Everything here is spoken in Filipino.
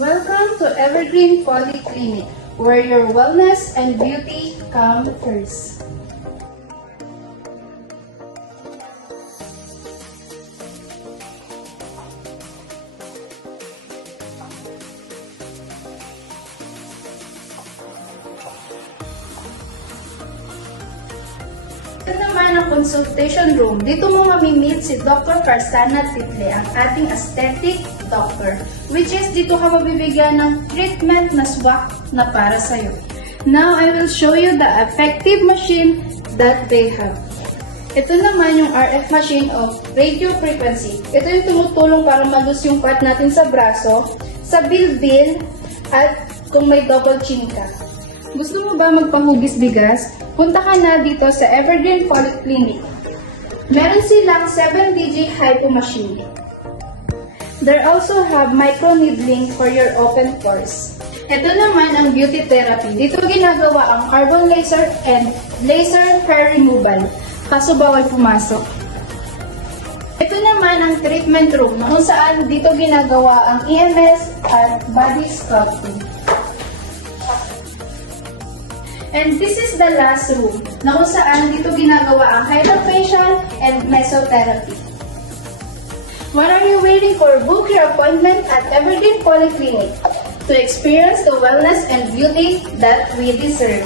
Welcome to Evergreen Polyclinic, where your wellness and beauty come first. Ito naman ang consultation room. Dito mo mamimit si Dr. Karsana Title, ang ating aesthetic doctor. Which is, dito ka mabibigyan ng treatment na swak na para sa'yo. Now, I will show you the effective machine that they have. Ito naman yung RF machine of radio frequency. Ito yung tumutulong para malus yung part natin sa braso, sa bilbil, at kung may double chin ka. Gusto mo ba magpahugis bigas? Punta ka na dito sa Evergreen Polyclinic. Meron silang 7 hypo machine. They also have micro needling for your open pores. Ito naman ang beauty therapy. Dito ginagawa ang carbon laser and laser hair removal. Kaso bawal pumasok. Ito naman ang treatment room kung saan dito ginagawa ang EMS at body sculpting. And this is the last room na kung saan dito ginagawa ang hydrofacial and mesotherapy. What are you waiting for? Book your appointment at Evergreen Polyclinic to experience the wellness and beauty that we deserve.